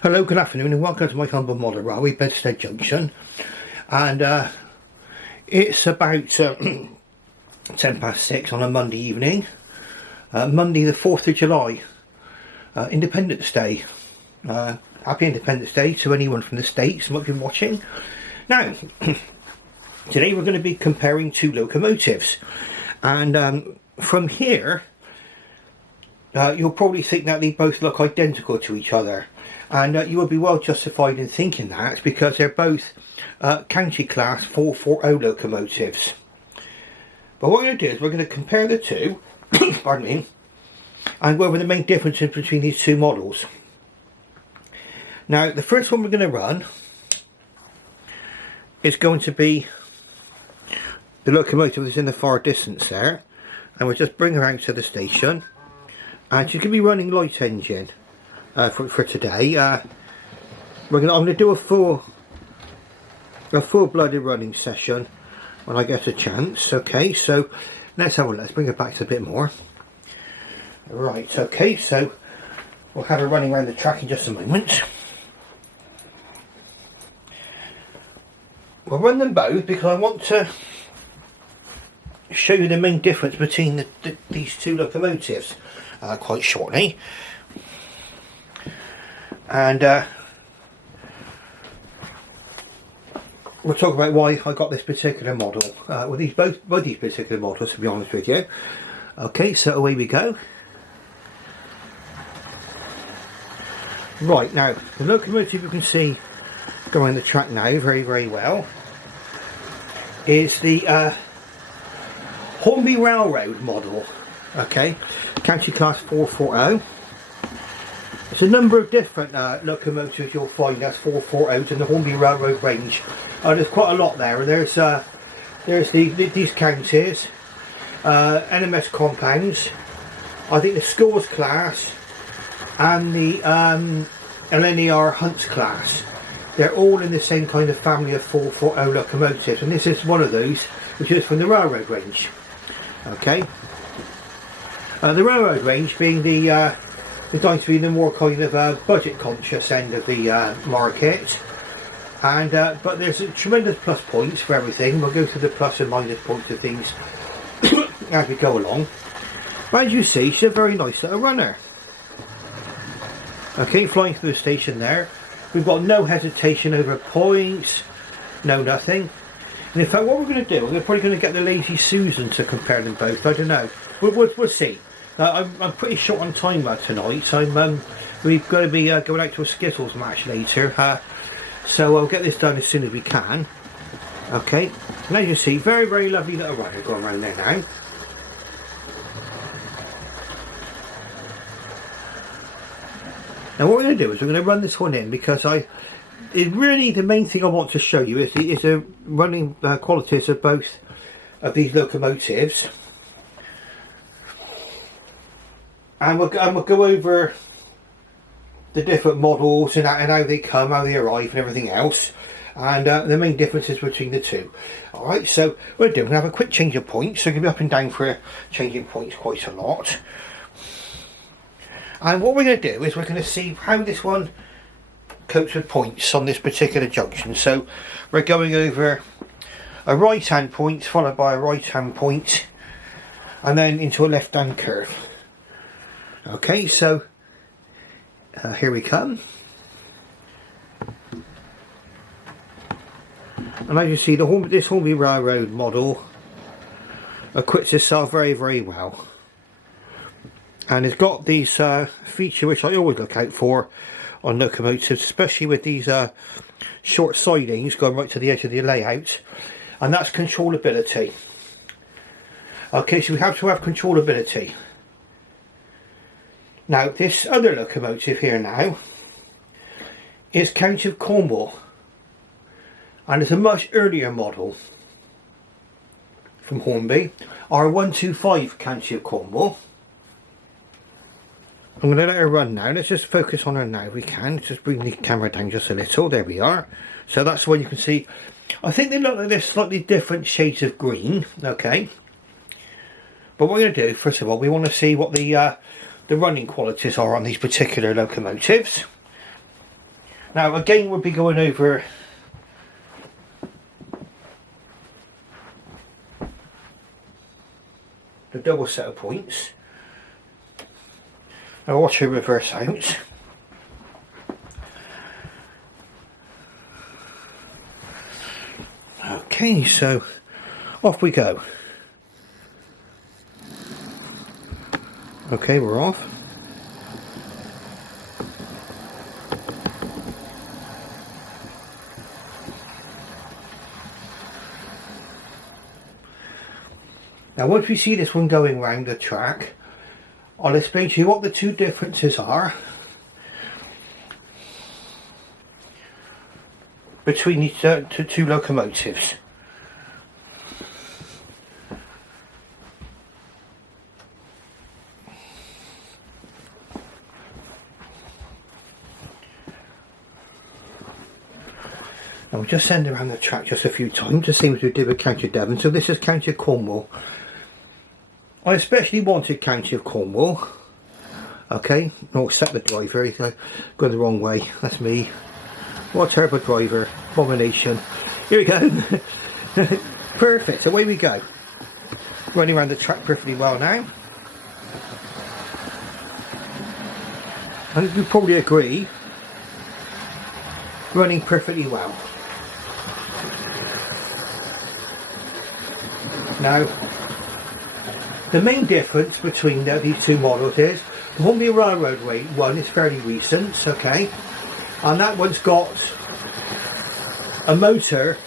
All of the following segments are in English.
Hello, good afternoon and welcome to my humble model railway, Bedstead Junction. And it's about 6:10 on a Monday evening, Monday the 4th of July, Independence Day. Happy Independence Day to anyone from the States who might be watching. Now, today we're going to be comparing two locomotives, and from here you'll probably think that they both look identical to each other. And you would be well justified in thinking that, because they're both county class 440 locomotives. But what we're going to do is we're going to compare the two, pardon me, and go over the main differences between these two models. Now, the first one we're going to run is going to be the locomotive that's in the far distance there, and we'll just bring her out to the station, and she's going to be running light engine. For today, I'm going to do a full-blooded running session when I get a chance. Okay, so let's bring it back to a bit more. Right, okay, so we'll have her running around the track in just a moment. We'll run them both because I want to show you the main difference between these two locomotives quite shortly. And we'll talk about why I got this particular model. Well, both these particular models, to be honest with you. Okay, so away we go. Right, now the locomotive you can see going the track now very, very well is the Hornby Railroad model. Okay, County Class 440. There's a number of different locomotives you'll find that's 440s in the Hornby Railroad range. There's quite a lot there. There's these counties, NMS compounds, I think the Scores class, and the LNER Hunts class. They're all in the same kind of family of 440 locomotives, and this is one of those, which is from the railroad range. Okay, the railroad range being the going to be the more kind of budget conscious end of the market, and but there's tremendous plus points for everything. We'll go through the plus and minus points of things as we go along. But as you see, she's a very nice little runner. Okay, flying through the station there, we've got no hesitation over points, no nothing. And in fact, what we're going to do, we're probably going to get the Lazy Susan to compare them both. I don't know, we'll see. I'm pretty short on time tonight. We've got to be going out to a Skittles match later, so I'll get this done as soon as we can. Okay, and as you see, very, very lovely little runner going around there now. Now what we're going to do is we're going to run this one in, because really the main thing I want to show you is the running qualities of both of these locomotives. And we'll go over the different models and how they come, how they arrive and everything else, and the main differences between the two. Alright, so we're going to have a quick change of points, so we're going to be up and down for changing points quite a lot. And what we're going to do is we're going to see how this one copes with points on this particular junction. So we're going over a right hand point followed by a right hand point and then into a left hand curve. Okay, so here we come, and as you see, this Hornby Railroad model acquits itself very, very well, and it's got these feature which I always look out for on locomotives, especially with these short sidings going right to the edge of the layout, and that's controllability. Okay, so we have to have controllability. Now, this other locomotive here now is County of Cornwall, and it's a much earlier model from Hornby, R125 County of Cornwall. I'm going to let her run now. Let's just focus on her now if we can. Just bring the camera down just a little. There we are. So that's the one you can see. I think they look like they're slightly different shades of green. Okay. But what we're going to do, first of all, we want to see what the running qualities are on these particular locomotives. Now again we'll be going over the double set of points. Now watch her reverse out. Okay, so off we go. Okay, we're off. Now once we see this one going round the track, I'll explain to you what the two differences are between these two locomotives. Now we'll just send around the track just a few times to see what we did with County of Devon. So this is County of Cornwall. I especially wanted County of Cornwall. Okay, oh, set the driver, he's going the wrong way, that's me. What a terrible driver, abomination. Here we go. Perfect, away we go. Running around the track perfectly well now. I think we probably agree, running perfectly well. Now, the main difference between these two models is the Hornby Railroad one is fairly recent, okay, and that one's got a motor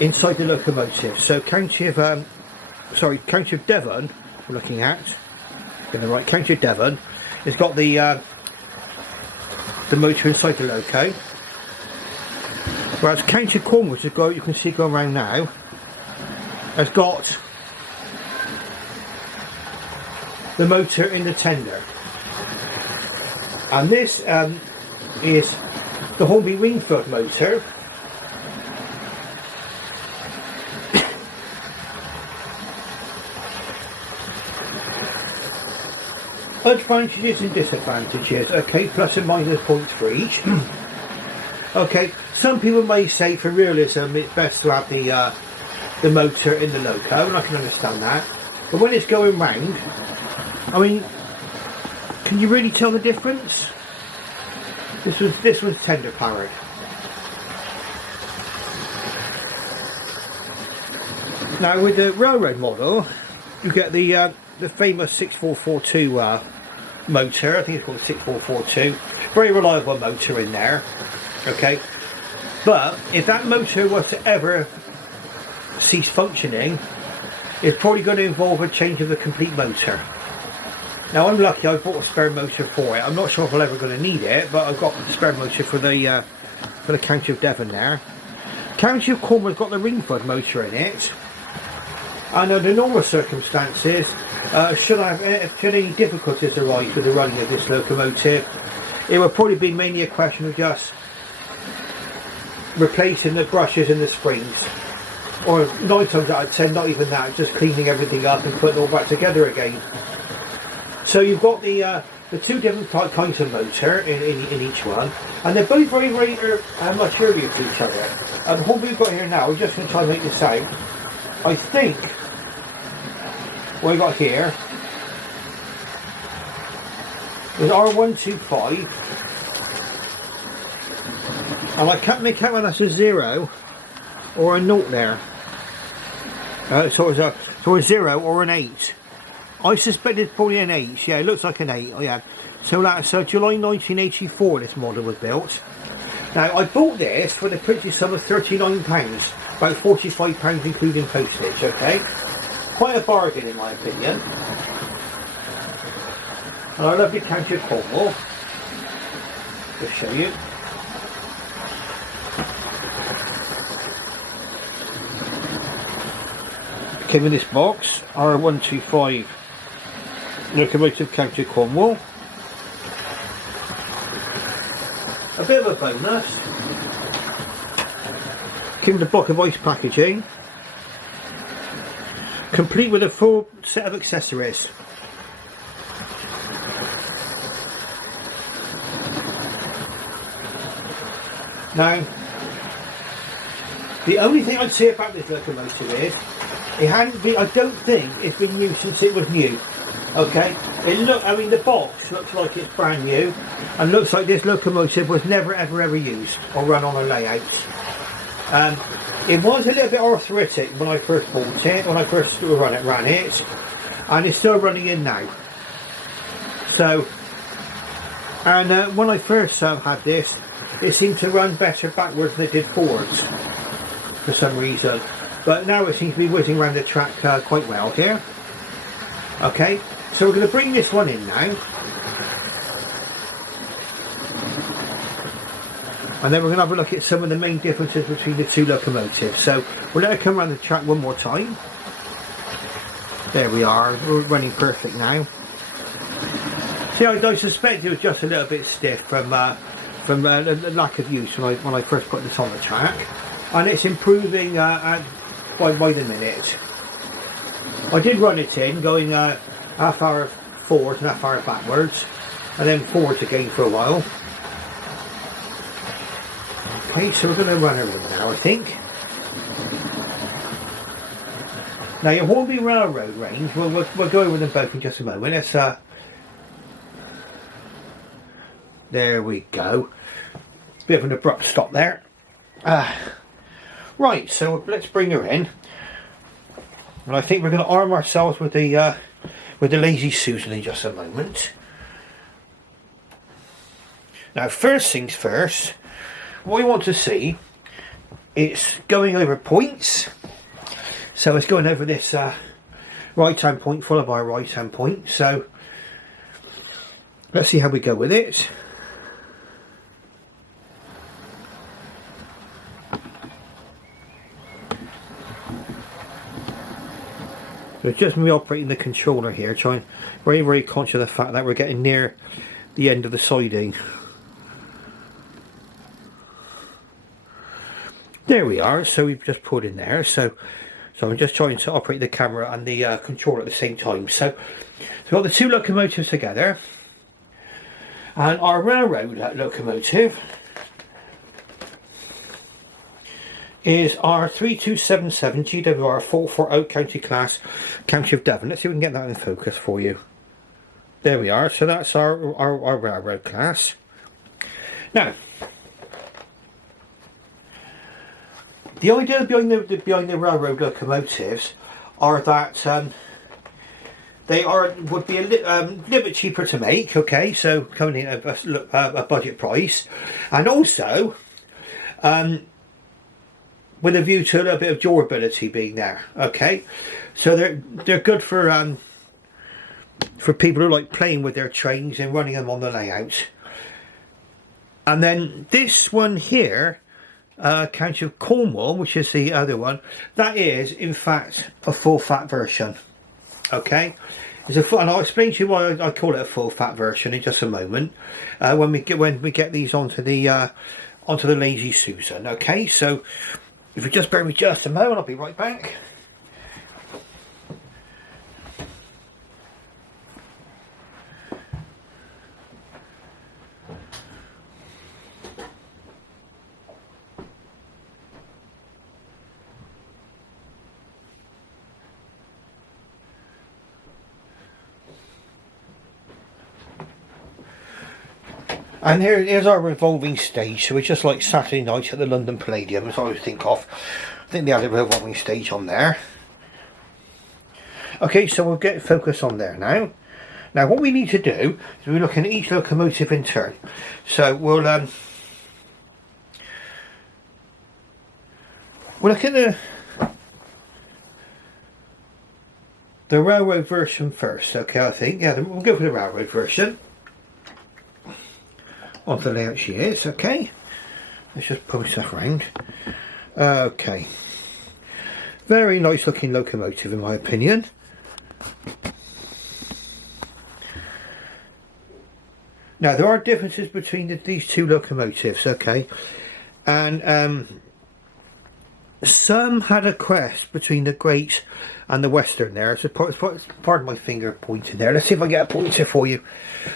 inside the locomotive. So County of Devon, we're looking at, in the right, County of Devon, has got the motor inside the loco, whereas County of Cornwall, which is you can see going around now, has got the motor in the tender. And this is the Hornby Wingfoot motor. Advantages and disadvantages, okay, plus and minus points for each. Okay, some people may say for realism it's best to have the motor in the loco, and I can understand that. But when it's going round, I mean, can you really tell the difference? This was tender powered. Now with the railroad model, you get the famous 6442 motor. I think it's called 6442. Very reliable motor in there. Okay, but if that motor was to ever cease functioning, it's probably going to involve a change of the complete motor. Now I'm lucky, I bought a spare motor for it. I'm not sure if I'm ever going to need it, but I've got the spare motor for the County of Devon there. County of Cornwall's got the Ringford motor in it, and under normal circumstances, should any difficulties arise with the running of this locomotive, it would probably be mainly a question of just replacing the brushes and the springs, or 9 times out of 10, not even that, just cleaning everything up and putting it all back together again. So you've got the two different kinds of motor in each one, and they're both very much earlier to each other. And what we've got here now, we're just going to try and make this out. I think what we got here is R125, and I can't make out whether that's a 0 or a 0 there. So it's a 0 or an 8. I suspect it's probably an 8. Yeah, it looks like an 8. Oh yeah. So that's July 1984 this model was built. Now I bought this for the pretty sum of £39, about £45 including postage, okay? Quite a bargain in my opinion. And I love the County of Cornwall. Just show you. Came in this box, R125 locomotive County of Cornwall. A bit of a bonus. Came with a block of ice packaging, complete with a full set of accessories. Now, the only thing I'd say about this locomotive is it hadn't been, I don't think it's been new since it was new. Okay, I mean the box looks like it's brand new and looks like this locomotive was never ever used or run on a layout. It was a little bit arthritic when I first bought it, when I first ran it, and it's still running in now. So, and when I first had this, it seemed to run better backwards than it did forwards for some reason. But now it seems to be whizzing around the track quite well here. Okay, so we're going to bring this one in now. And then we're going to have a look at some of the main differences between the two locomotives. So we'll let it come around the track one more time. There we are, we're running perfect now. See, I suspect it was just a little bit stiff from the lack of use when I first put this on the track. And it's improving by the minute. I did run it in, going half hour forwards and half hour backwards, and then forwards again for a while. Okay, so we're going to run her in now, I think. Now your Hornby Railroad range, we'll go over them both in just a moment. Let's there we go. Bit of an abrupt stop there. Right, so let's bring her in. And I think we're going to arm ourselves with the Lazy Susan in just a moment. Now, first things first, what we want to see is going over points. So it's going over this right hand point followed by a right hand point. So let's see how we go with it. So it's just me operating the controller here, trying very conscious of the fact that we're getting near the end of the siding. There we are, so we've just put in there, so I'm just trying to operate the camera and the controller at the same time. So we've got the two locomotives together, and our railroad locomotive is our 3277 GWR 440 County Class, County of Devon. Let's see if we can get that in focus for you. There we are, so that's our railroad class. Now, the idea behind the railroad locomotives are that they would be a little bit cheaper to make. Okay, so coming in at a budget price, and also with a view to a little bit of durability being there. Okay, so they're good for people who like playing with their trains and running them on the layout. And then this one here, County of Cornwall, which is the other one, that is in fact a full fat version. Okay, and I'll explain to you why I call it a full fat version in just a moment when we get these onto the Lazy Susan. Okay, so if you just bear with me just a moment, I'll be right back. And here's our revolving stage, so it's just like Saturday night at the London Palladium, as I always think of. I think they had a revolving stage on there. Okay, so we'll get focus on there now. Now what we need to do is we're looking at each locomotive in turn. So we'll look at the railroad version first. Okay, I think, yeah, we'll go for the railroad version. Of the layout she is. Okay, let's just pull stuff around. Okay, very nice looking locomotive in my opinion. Now there are differences between these two locomotives, okay, and some had a crest between the Great and the Western there. So pardon my finger pointing there. Let's see if I get a pointer for you.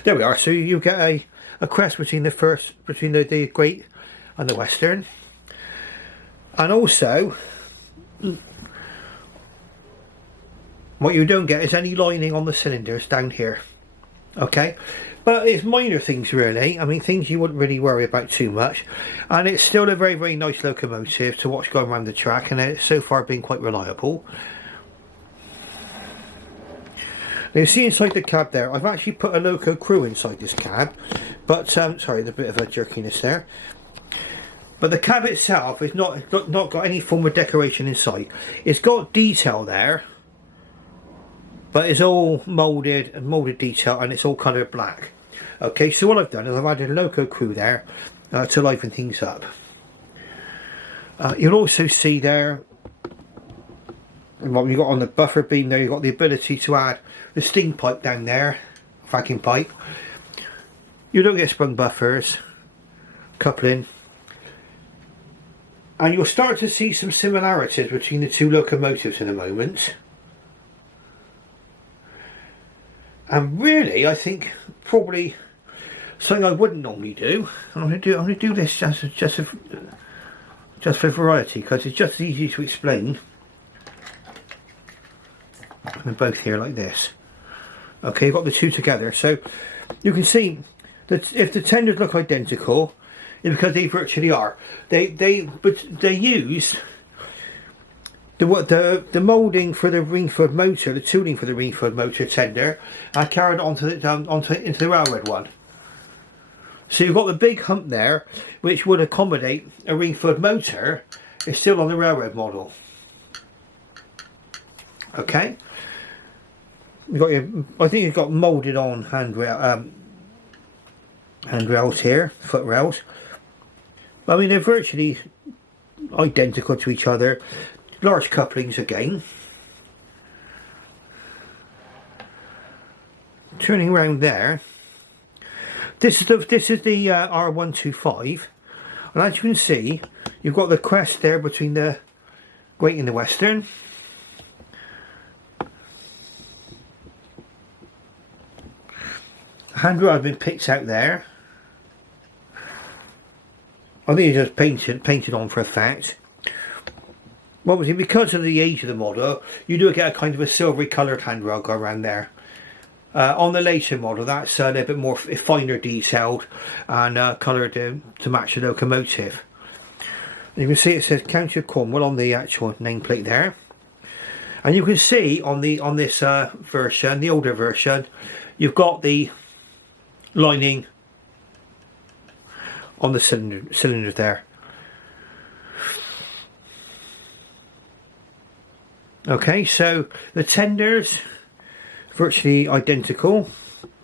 There we are. So you get a crest between the Great and the Western. And also, what you don't get is any lining on the cylinders down here. Okay, but it's minor things really. I mean, things you wouldn't really worry about too much. And it's still a very, very nice locomotive to watch going around the track, and it's so far been quite reliable. Now you see inside the cab there, I've actually put a loco crew inside this cab, but sorry, there's a bit of a jerkiness there. But the cab itself is not got any form of decoration inside. It's got detail there, but it's all molded detail, and it's all coloured black. Okay, so what I've done is I've added a loco crew there to liven things up. You'll also see there, what we've got on the buffer beam there, you've got the ability to add the steam pipe down there, vacuum pipe. You don't get sprung buffers, coupling, and you'll start to see some similarities between the two locomotives in a moment. And really, I think probably something I wouldn't normally do. I'm going to do this just for variety, because it's just easy to explain. They're both here like this. Okay, you've got the two together, so you can see that if the tenders look identical, it's because they virtually are. They use the moulding for the Ringford motor, the tooling for the Ringford motor tender, I carried it into the railroad one. So you've got the big hump there, which would accommodate a Ringford motor. It's still on the railroad model. Okay. You've got your, I think you've got moulded on handrails here, foot rails. I mean, they're virtually identical to each other. Large couplings again. Turning around there, this is the R125, and as you can see, you've got the crest there between the Great and the Western. Handrail has been picked out there. I think it's just painted on for effect. Obviously, because of the age of the model, you do get a kind of a silvery coloured handrail go around there. On the later model, that's a little bit more finer detailed and coloured to match the locomotive. You can see it says County of Cornwall on the actual nameplate there, and you can see on this version, the older version, you've got the lining on the cylinder there. Okay, so the tenders virtually identical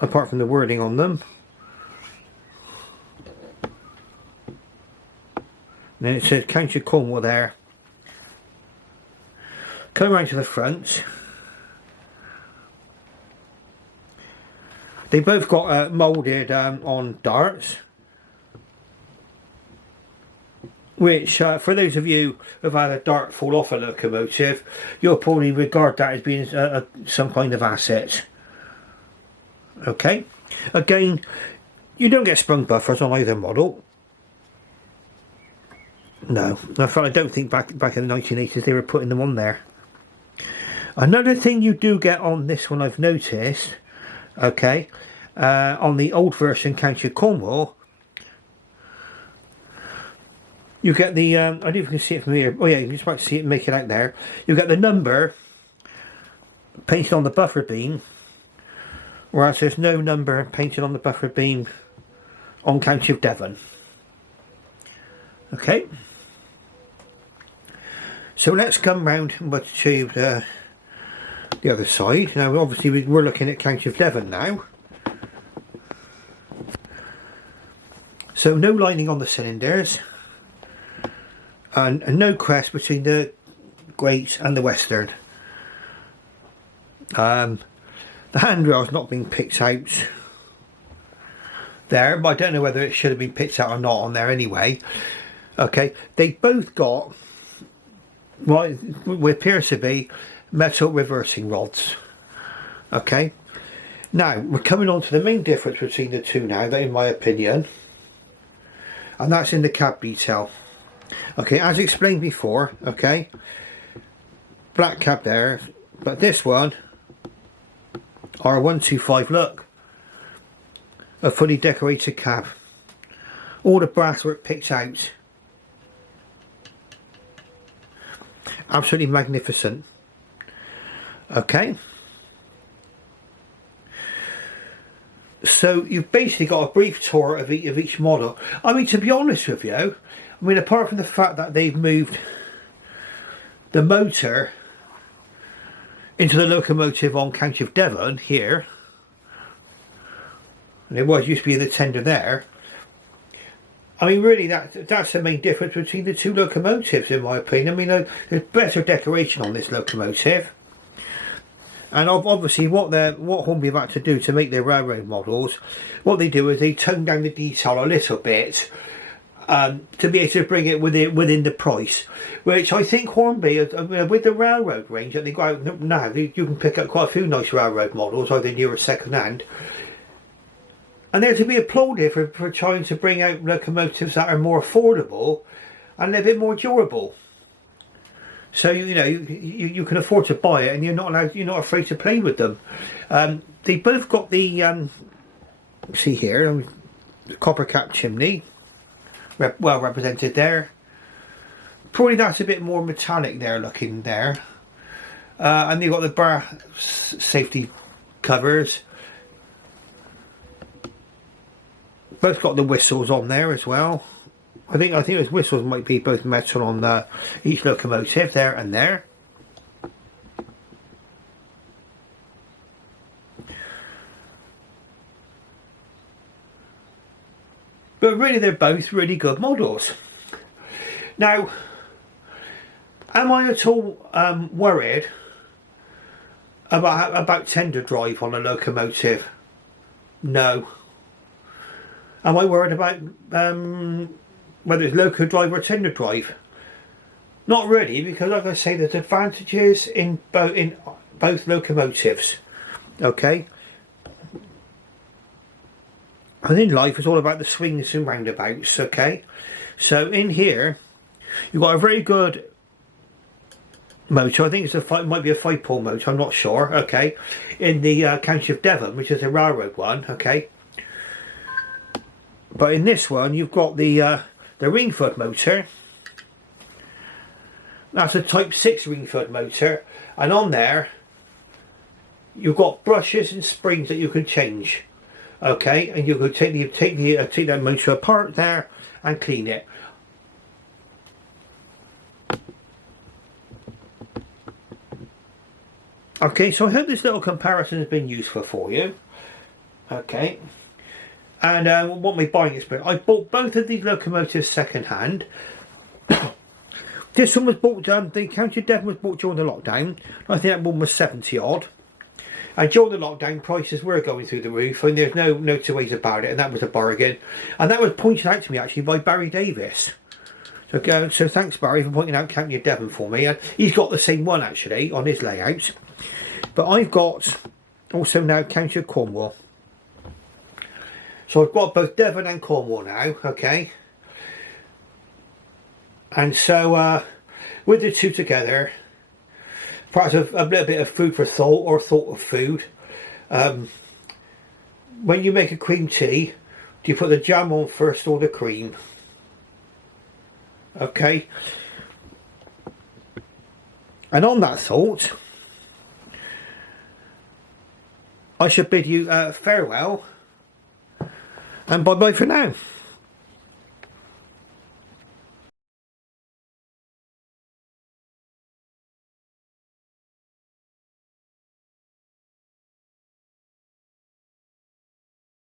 apart from the wording on them. And then it says County of Cornwall there. Come around to the front. They both got moulded on darts, which for those of you who've had a dart fall off a locomotive, you'll probably regard that as being some kind of asset. Okay, again, you don't get sprung buffers on either model. No, in fact, I don't think back in the 1980s they were putting them on there. Another thing you do get on this one, I've noticed, okay, on the old version County of Cornwall, you get the, I don't know if you can see it from here, oh yeah, you can just about see it, make it out there. You get the number painted on the buffer beam, whereas there's no number painted on the buffer beam on County of Devon. Okay. So let's come round and show you the other side. Now obviously we're looking at County of Devon now. So no lining on the cylinders, and no crest between the Great and the Western. The handrail's not been picked out there, but I don't know whether it should have been picked out or not on there anyway. Okay, they both got what appears to be metal reversing rods. Okay, now we're coming on to the main difference between the two now, that in my opinion, and that's in the cab detail. Okay, as explained before, okay, black cab there, but this one, R125, look, a fully decorated cab. All the brasswork picked out. Absolutely magnificent. Okay. So you've basically got a brief tour of each model. I mean, to be honest with you, I mean, apart from the fact that they've moved the motor into the locomotive on County of Devon here, and it was used to be in the tender there. I mean, really, that's the main difference between the two locomotives, in my opinion. I mean, there's better decoration on this locomotive, and obviously, what Hornby have had to do to make their railroad models, what they do is they tone down the detail a little bit to be able to bring it within the price, which I think Hornby, with the railroad range that they go out now, you can pick up quite a few nice railroad models, either new or second hand. And they're to be applauded for trying to bring out locomotives that are more affordable and a bit more durable. So you can afford to buy it, and you're not afraid to play with them. They both got the see here, the copper cap chimney, well represented there. Probably that's a bit more metallic there looking there, and you've got the brass safety covers. Both got the whistles on there as well. I think those whistles might be both metal on each locomotive there and there. But really, they're both really good models. Now, am I at all worried about tender drive on a locomotive? No. Am I worried about whether it's loco drive or tender drive? Not really, because like I say, there's advantages in both locomotives. Okay. And in life, it's all about the swings and roundabouts. Okay. So in here, you've got a very good motor. I think it might be a 5-pole motor. I'm not sure. Okay. In the County of Devon, which is a railroad one. Okay. But in this one, you've got the Ringfoot motor. That's a Type 6 Ringfoot motor, and on there, you've got brushes and springs that you can change. Okay, and you can take that motor apart there and clean it. Okay, so I hope this little comparison has been useful for you. Okay. And what my buying experience, I bought both of these locomotives second hand. This one was bought, the County of Devon was bought during the lockdown. I think that one was 70 odd. And during the lockdown, prices were going through the roof, and there's no two ways about it, and that was a bargain. And that was pointed out to me actually by Barry Davis. So thanks Barry for pointing out County of Devon for me. And he's got the same one actually on his layout. But I've got also now County of Cornwall. So I've got both Devon and Cornwall now, okay? And so with the two together, perhaps a little bit of food for thought, or thought of food. When you make a cream tea, do you put the jam on first or the cream? Okay? And on that thought, I should bid you farewell. And bye bye for now.